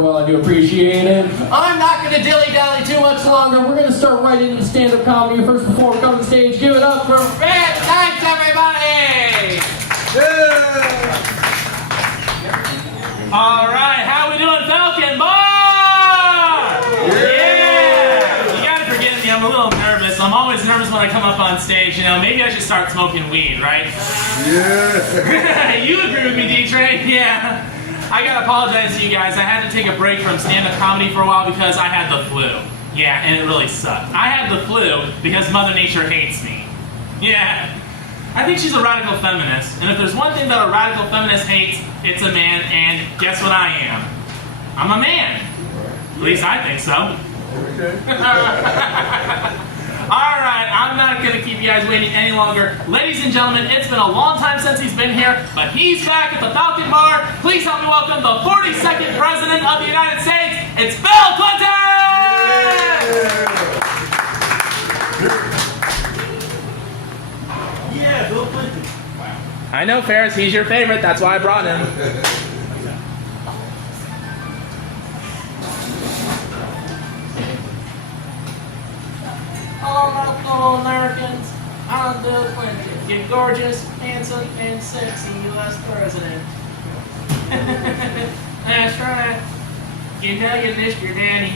Well, I do appreciate it. I'm not going to dilly-dally too much longer. We're going to start right into the stand-up comedy. First, before we come to the stage, give it up for Vance, Dykes, everybody! Yeah. All right, how we doing, Falcon Bar? Yeah! You gotta forgive me, I'm a little nervous. I'm always nervous when I come up on stage. You know, maybe I should start smoking weed, right? Yeah. You agree with me, D-Train? Yeah. I gotta apologize to you guys. I had to take a break from stand-up comedy for a while because I had the flu. Yeah, and it really sucked. I had the flu because Mother Nature hates me. Yeah. I think she's a radical feminist, and if there's one thing that a radical feminist hates, it's a man, and guess what I am? I'm a man. At least I think so. Okay. Alright, I'm not going to keep you guys waiting any longer. Ladies and gentlemen, it's been a long time since he's been here, but he's back at the Falcon Bar. Please help me welcome the 42nd President of the United States. It's Bill Clinton! Yeah, Bill Clinton. I know, Ferris, he's your favorite. That's why I brought him. All my fellow Americans, I'm Bill Clinton, your gorgeous, handsome, and sexy U.S. President. That's right. You know you missed your daddy.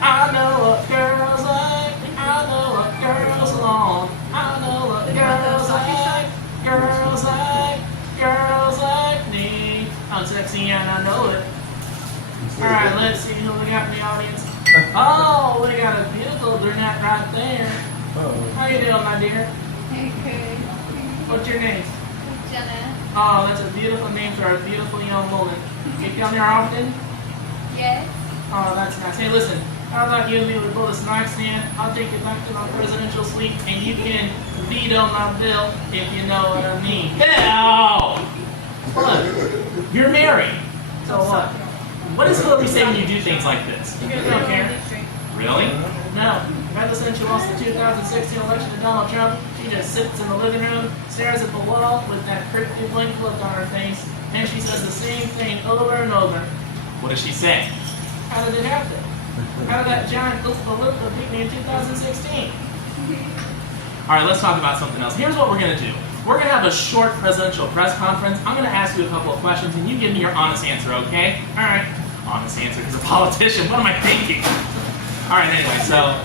I know what girls like. I know what girls want. I know what girls like. Girls like. Girls like me. I'm sexy and I know it. Alright, let's see who we got in the audience. Oh, we got a beautiful brunette right there. How you doing, my dear? Okay. What's your name? Jenna. Oh, that's a beautiful name for a beautiful young woman. You come here often? Yes. Oh, that's nice. Hey, listen, how about you and me, we pull this nightstand, I'll take you back to my presidential suite, and you can veto my bill, if you know what I mean. Hell! What? You're married. So what? What does Hillary say when you do things like this? You don't care. Really? No. Ever since she lost the 2016 election to Donald Trump, she just sits in the living room, stares at the wall with that creepy blank look on her face, and she says the same thing over and over. What does she say? How did it happen? How did that giant Oompa beat me in 2016? Alright, let's talk about something else. Here's what we're going to do. We're going to have a short presidential press conference. I'm going to ask you a couple of questions, and you give me your honest answer, okay? Alright. Honest answer, because a politician, what am I thinking? Alright, anyway, so,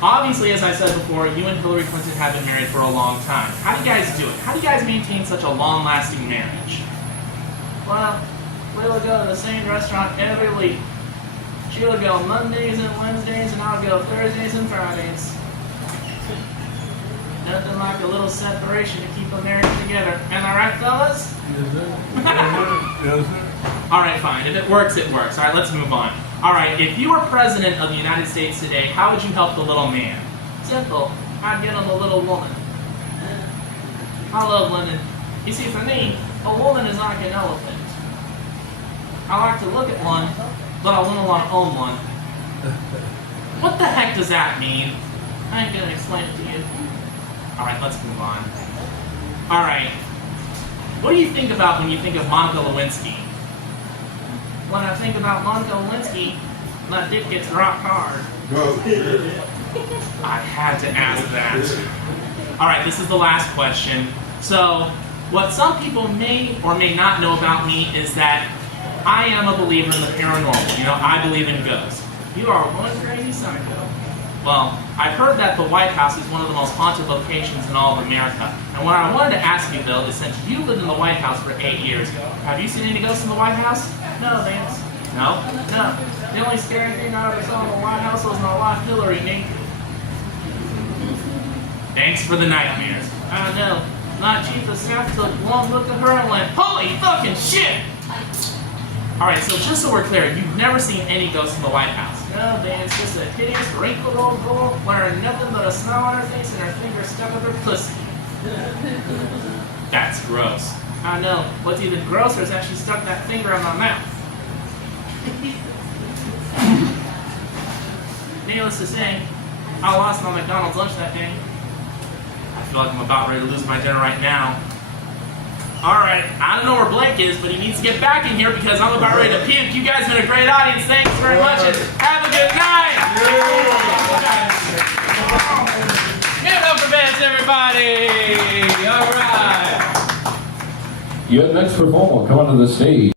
obviously, as I said before, you and Hillary Clinton have been married for a long time. How do you guys do it? How do you guys maintain such a long-lasting marriage? Well, we'll go to the same restaurant every week. She'll go Mondays and Wednesdays, and I'll go Thursdays and Fridays. Nothing like a little separation to keep a marriage together. Am I right, fellas? Yes, sir. Yes, sir. Alright, fine. If it works, it works. Alright, let's move on. Alright, if you were president of the United States today, how would you help the little man? Simple. I'd get him a little woman. I love women. You see, for me, a woman is like an elephant. I like to look at one, but I wouldn't want to own one. What the heck does that mean? I ain't gonna explain it to you. Alright, let's move on. Alright. What do you think about when you think of Monica Lewinsky? When I think about Monica Lewinsky, my dick gets rock hard. I had to ask that. Alright, this is the last question. So, what some people may or may not know about me is that I am a believer in the paranormal. You know, I believe in ghosts. You are one crazy psycho. Well, I've heard that the White House is one of the most haunted locations in all of America. And what I wanted to ask you, Bill, is since you lived in the White House for 8 years, have you seen any ghosts in the White House? No, Vance. No? No. The only scary thing I ever saw in the White House was my wife Hillary naked. Thanks for the nightmares. I know. My chief of staff took one look at her and went, holy fucking shit! Alright, so just so we're clear, you've never seen any ghosts in the White House? No, Vance, just a hideous, wrinkled old girl wearing nothing but a smile on her face and her finger stuck up her pussy. That's gross. I know. What's even grosser is that she stuck that finger in my mouth. Needless to say, I lost my McDonald's lunch that day. I feel like I'm about ready to lose my dinner right now. All right, I don't know where Blake is, but he needs to get back in here because I'm about ready to puke. You guys have been a great audience. Thanks very much, and have a good night. Give it up for Vance, everybody. All right. Your next performer coming to the stage.